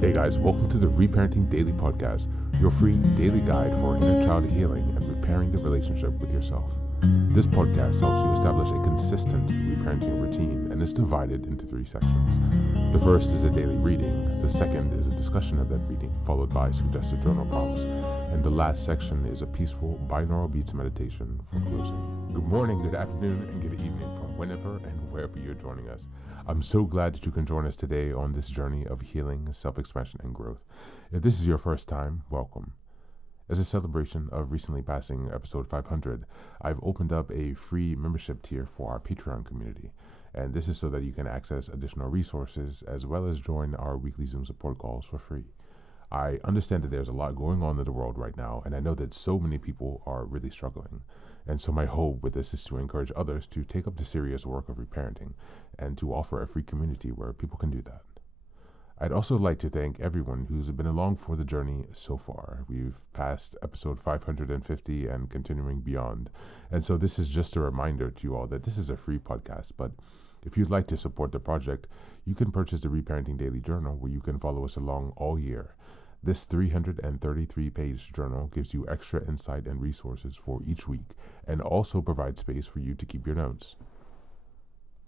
Hey guys, welcome to the Reparenting Daily podcast, your free daily guide for inner child healing and repairing the relationship with yourself. This podcast helps you establish a consistent reparenting routine and is divided into 3 sections. The first is a daily reading, the second is a discussion of that reading, followed by suggested journal prompts, and the last section is a peaceful binaural beats meditation for closing. Good morning, good afternoon, and good evening from whenever and wherever you're joining us. I'm so glad that you can join us today on this journey of healing, self-expansion, and growth. If this is your first time, welcome. As a celebration of recently passing episode 500, I've opened up a free membership tier for our Patreon community. And this is so that you can access additional resources as well as join our weekly Zoom support calls for free. I understand that there's a lot going on in the world right now, and I know that so many people are really struggling. And so my hope with this is to encourage others to take up the serious work of reparenting and to offer a free community where people can do that. I'd also like to thank everyone who's been along for the journey so far. We've passed episode 550 and continuing beyond. And so this is just a reminder to you all that this is a free podcast, but if you'd like to support the project, you can purchase the Reparenting Daily Journal where you can follow us along all year. This 333-page journal gives you extra insight and resources for each week and also provides space for you to keep your notes.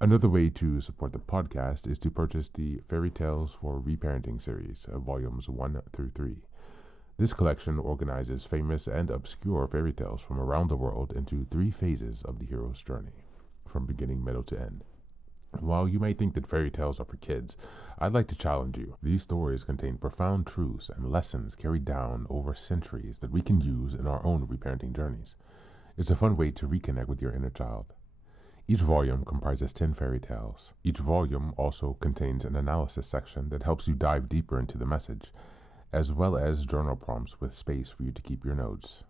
Another way to support the podcast is to purchase the Fairy Tales for Reparenting series, volumes 1 through 3. This collection organizes famous and obscure fairy tales from around the world into 3 phases of the hero's journey, from beginning, middle, to end. While you may think that fairy tales are for kids, I'd like to challenge you. These stories contain profound truths and lessons carried down over centuries that we can use in our own reparenting journeys. It's a fun way to reconnect with your inner child. Each volume comprises 10 fairy tales. Each volume also contains an analysis section that helps you dive deeper into the message, as well as journal prompts with space for you to keep your notes.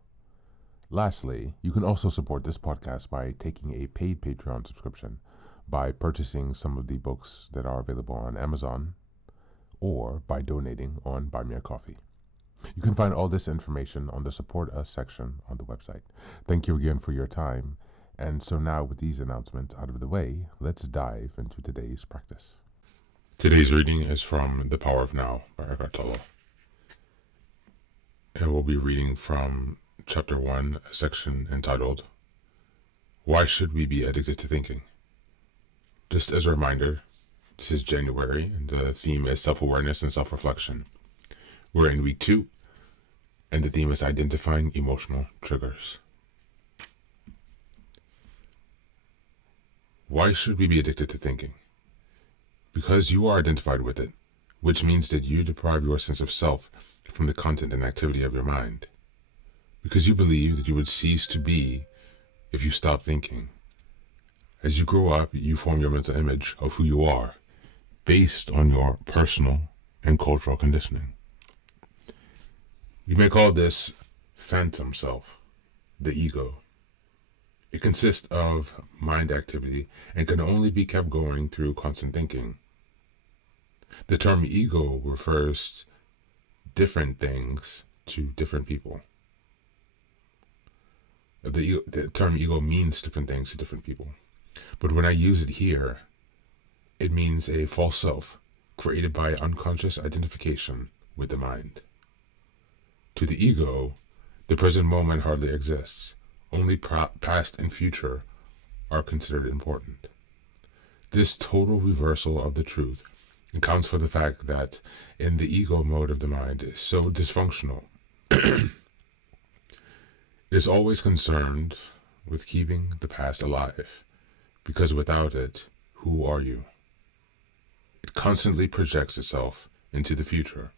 Lastly, you can also support this podcast by taking a paid Patreon subscription, by purchasing some of the books that are available on Amazon, or by donating on Buy Me a Coffee. You can find all this information on the Support Us section on the website. Thank you again for your time. And so now with these announcements out of the way, let's dive into today's practice. Today's reading is from The Power of Now by Eckhart Tolle. And we'll be reading from Chapter 1, a section entitled, Why Should We Be Addicted to Thinking? Just as a reminder, this is January, and the theme is self-awareness and self-reflection. We're in week 2, and the theme is identifying emotional triggers. Why should we be addicted to thinking? Because you are identified with it, which means that you deprive your sense of self from the content and activity of your mind. Because you believe that you would cease to be if you stop thinking. As you grow up, you form your mental image of who you are, based on your personal and cultural conditioning. You may call this phantom self, the ego. It consists of mind activity and can only be kept going through constant thinking. The term ego refers different things to different people. The term ego means different things to different people. But when I use it here, it means a false self created by unconscious identification with the mind. To the ego, the present moment hardly exists. Only past and future are considered important. This total reversal of the truth accounts for the fact that in the ego mode of the mind is so dysfunctional, it is always concerned with keeping the past alive. Because without it, who are you? It constantly projects itself into the future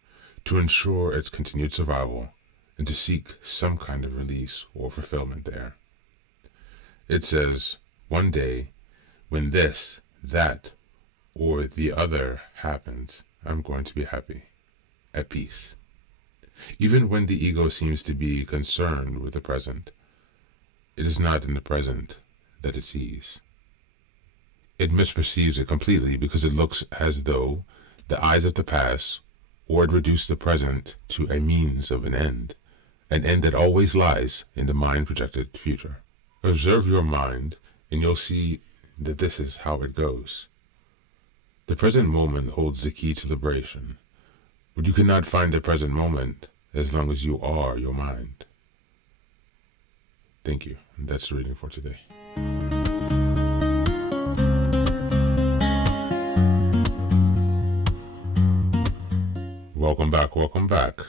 to ensure its continued survival and to seek some kind of release or fulfillment there. It says, one day, when this, that, or the other happens, I'm going to be happy, at peace. Even when the ego seems to be concerned with the present, it is not in the present that it sees. It misperceives it completely because it looks as though the eyes of the past would reduce the present to a means of an end that always lies in the mind-projected future. Observe your mind, and you'll see that this is how it goes. The present moment holds the key to liberation, But you cannot find the present moment as long as you are your mind. Thank you. And that's the reading for today. Welcome back, welcome back.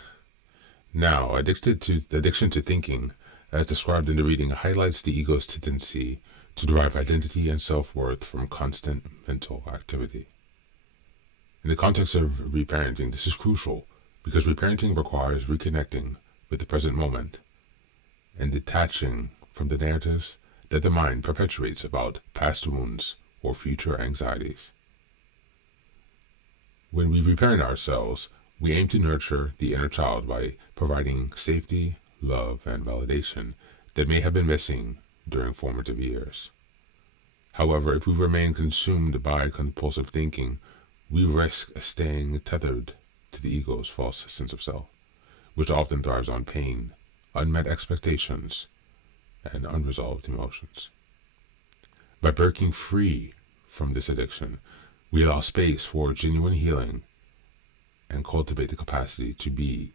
Now, addiction to thinking, as described in the reading, highlights the ego's tendency to derive identity and self-worth from constant mental activity. In the context of reparenting, this is crucial because reparenting requires reconnecting with the present moment and detaching from the narratives that the mind perpetuates about past wounds or future anxieties. When we reparent ourselves, we aim to nurture the inner child by providing safety, love, and validation that may have been missing during formative years. However, if we remain consumed by compulsive thinking, we risk staying tethered to the ego's false sense of self, which often thrives on pain, unmet expectations, and unresolved emotions. By breaking free from this addiction, we allow space for genuine healing and cultivate the capacity to be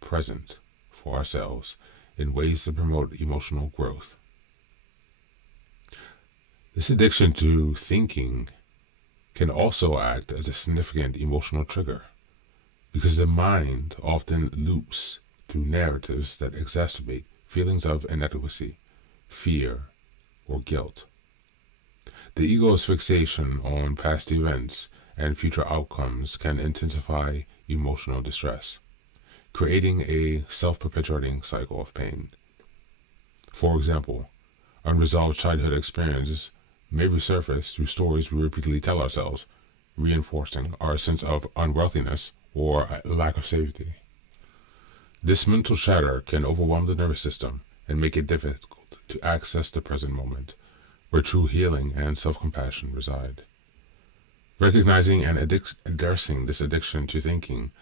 present for ourselves in ways that promote emotional growth. This addiction to thinking can also act as a significant emotional trigger because the mind often loops through narratives that exacerbate feelings of inadequacy, fear, or guilt. The ego's fixation on past events and future outcomes can intensify emotional distress, creating a self-perpetuating cycle of pain. For example, unresolved childhood experiences may resurface through stories we repeatedly tell ourselves, reinforcing our sense of unworthiness or lack of safety. This mental chatter can overwhelm the nervous system and make it difficult to access the present moment, where true healing and self-compassion reside. Recognizing and addressing this addiction to thinking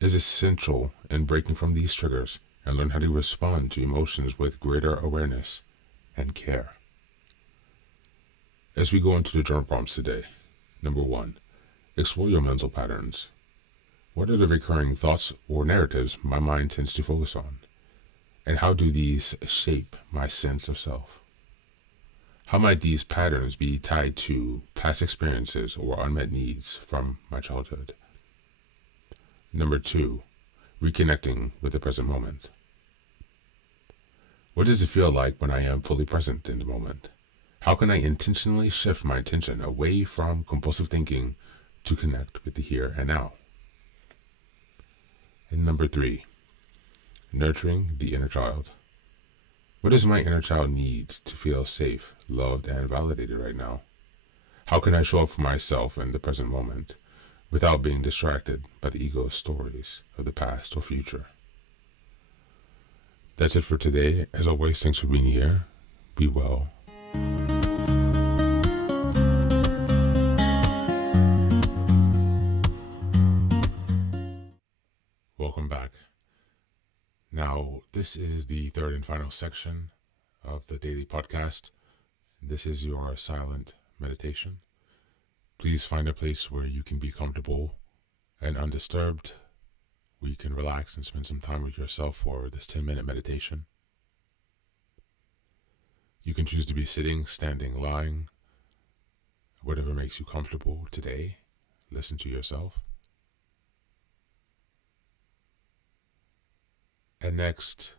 is essential in breaking from these triggers and learn how to respond to emotions with greater awareness and care. As we go into the journal prompts today, number 1, explore your mental patterns. What are the recurring thoughts or narratives my mind tends to focus on? And how do these shape my sense of self? How might these patterns be tied to past experiences or unmet needs from my childhood? Number 2, reconnecting with the present moment. What does it feel like when I am fully present in the moment? How can I intentionally shift my attention away from compulsive thinking to connect with the here and now? And number 3, nurturing the inner child. What does my inner child need to feel safe, loved, and validated right now? How can I show up for myself in the present moment without being distracted by the ego's stories of the past or future? That's it for today. As always, thanks for being here. Be well. Welcome back. Now, this is the third and final section of the daily podcast. This is your silent meditation. Please find a place where you can be comfortable and undisturbed, where you can relax and spend some time with yourself for this 10-minute meditation. You can choose to be sitting, standing, lying, whatever makes you comfortable today. Listen to yourself. And next,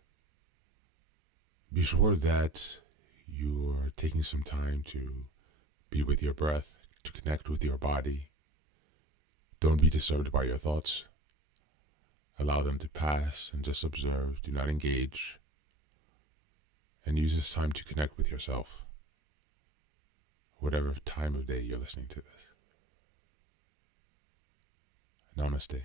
be sure that you're taking some time to be with your breath, to connect with your body. Don't be disturbed by your thoughts. Allow them to pass and just observe. Do not engage. And use this time to connect with yourself, whatever time of day you're listening to this. Namaste.